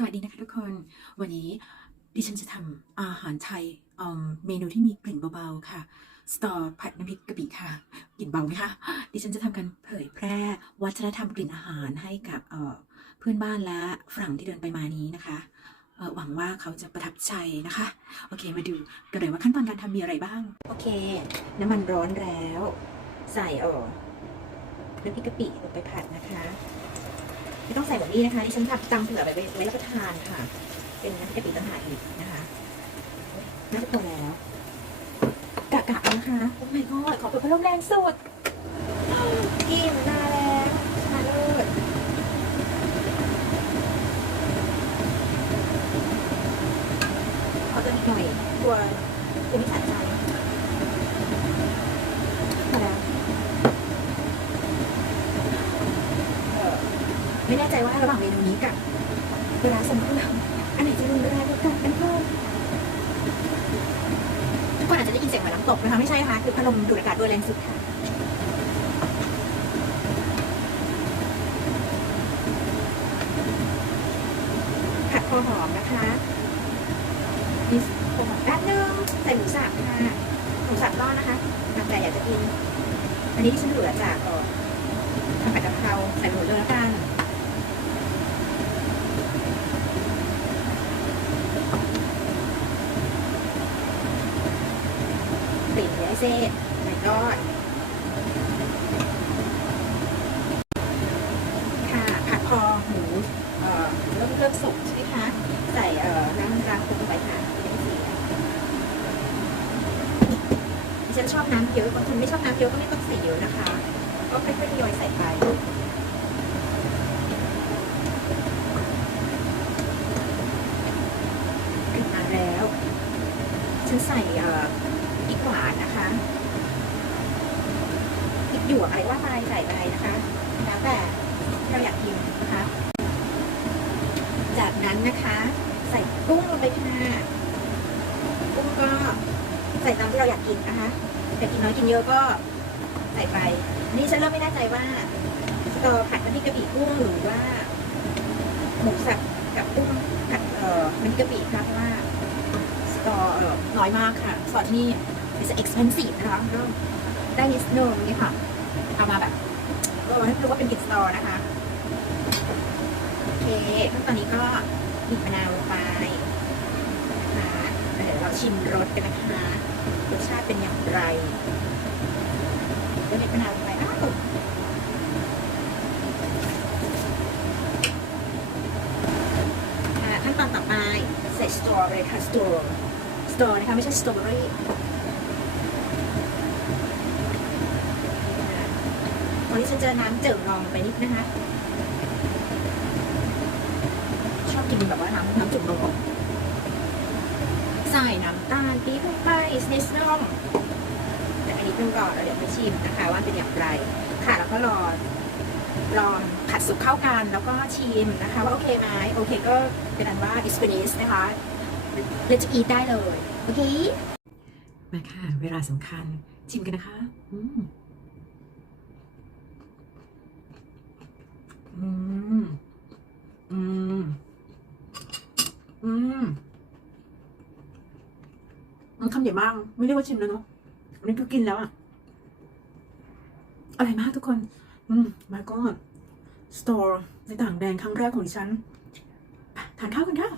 สวัสดีนะคะทุกคน วันนี้ดิฉันจะทำอาหารไทยเมเมนูที่มีกลิ่นเบาๆค่ะ สตอผัดน้ำพริกกะปิค่ะ กลิ่นเบาไหมคะ ดิฉันจะทำการเผยแพร่วัฒนธรรมกลิ่นอาหารให้กับเเพื่อนบ้านและฝรั่งที่เดินไปมานี้นะคะหวังว่าเขาจะประทับใจนะคะ โอเค มาดูกันเลยว่าขั้นตอนการทำมีอะไรบ้าง โอเค น้ำมันร้อนแล้ว ใส่เอ่อน้ำพริกกะปิลงไปผัดนะคะ ไม่ต้องใส่แบบนี้นะคะดิฉันทำตำเผื่อไว้ไว้รับประทานค่ะ เป็นน้ำกะปิต่างหากอีกนะคะน่าจะพอแล้วกะกะนะคะโอ้ my god ขอเปิดพัดลมแรงสุดกินมาแล้วมาเลิศขอตัวนิดหน่อยกลัวกลัวไม่ขัดใจพอแล้วเอ่อ ไม่แน่ใจว่าระหว่างเมนูนี้กับเวลาสมเครื่องอันไหนจะรุนแรงกว่ากันกันเพิ่มทุกคนอาจจะได้ยินเสียงเหมือนน้ำตกนะคะไม่ใช่นะคะคือพัดลมดูดอากาศด้วยแรงสุดค่ะผัดพอหอมนะคะมีพอหอมแป๊บนึงใส่หมูสับค่ะหมูสับก้อนนะคะทาแต่อยากจะกิน อันนี้ที่ฉันเหลือจากก่อทำผัดกะเพราใส่หมูดเลยแล้วกัน ปิดไว้ เซ่แล้วก็ค่ะผัดพอหมูเอ่อเริ่มเริ่มสุกใช่ไหมคะ ใส่เอ่อน้ำร้างคลุกไปค่ะเป็นสีดิฉันชอบน้ำเยอะบางคนไม่ชอบน้ำเยอะก็ไม่ต้องใส่เยอะนะคะ ก็ค่อยๆทยอยใส่ไปขึ้นมาแล้ว ฉันใส่เอ่อพริกหวานนะคะพริกหยวกอะไรว่าไปใส่อะไปนะคะแล้วแต่เราอยากกินนะคะ จากนั้นนะคะ ใส่กุ้งลงไปค่ะกุ้งก็ใส่ตามที่เราอยากกินนะคะอยากกินน้อยกินเยอะก็ใส่ไปนี่ฉันเริ่มไม่แน่ใจว่าสตอผัดน้ำพริกกะปิกุ้งหรือว่าหมูสับกับกุ้งผัดเอ่อน้ำพริกกะปิคะเพราะว่าสตอเออน้อยมากค่ะซอสที่นี่ is expensive นะคะได้นิดนึงนี่ค่ะ เอามาแบบเออให้รู้ว่าเป็นกลิ่นสตอนะคะ โอเคขั้นตอนนี้ก็บีบมะนาวลงไปนะคะเดี๋ยวเราชิมรสกันนะคะรสชาติเป็นอย่างไรแล้วบีบมะนาวลงไปอ้าวค่ะขั้นตอนต่อไปใส่สตรอเลยค่ะสตรอสตรอนะคะไม่ใช่สตรอเบอรี่ วันนี้ฉันเจอน้ำเจิ่งรองไปนิดนะคะ ชอบกินแบบว่าน้ำน้ำจุ่มลงใส่น้ำตาลปี๊บลงไปนิดนึงแต่อันนี้เป็นก่อนแล้วเดี๋ยวไปชิมนะคะ ว่าเป็นอย่างไร ค่ะแล้วก็รอรอผัดสุกเข้ากันแล้วก็ชิมนะคะ ว่าโอเคไหมโอเคก็เป็นอันว่า is p i n i s นะคะเราจะอีทได้เลย โอเค มาค่ะ เวลาสำคัญชิมกันนะคะ อืม อืม อืม อืม มันคำใหญ่มาก ไม่เรียกว่าชิมแล้วเนาะอันนี้ก็กินแล้วอะอร่อยมากทุกคน อืมมาก็สตอร์ในต่างแดนครั้งแรกของดิฉันทานข้าวกันค่ะ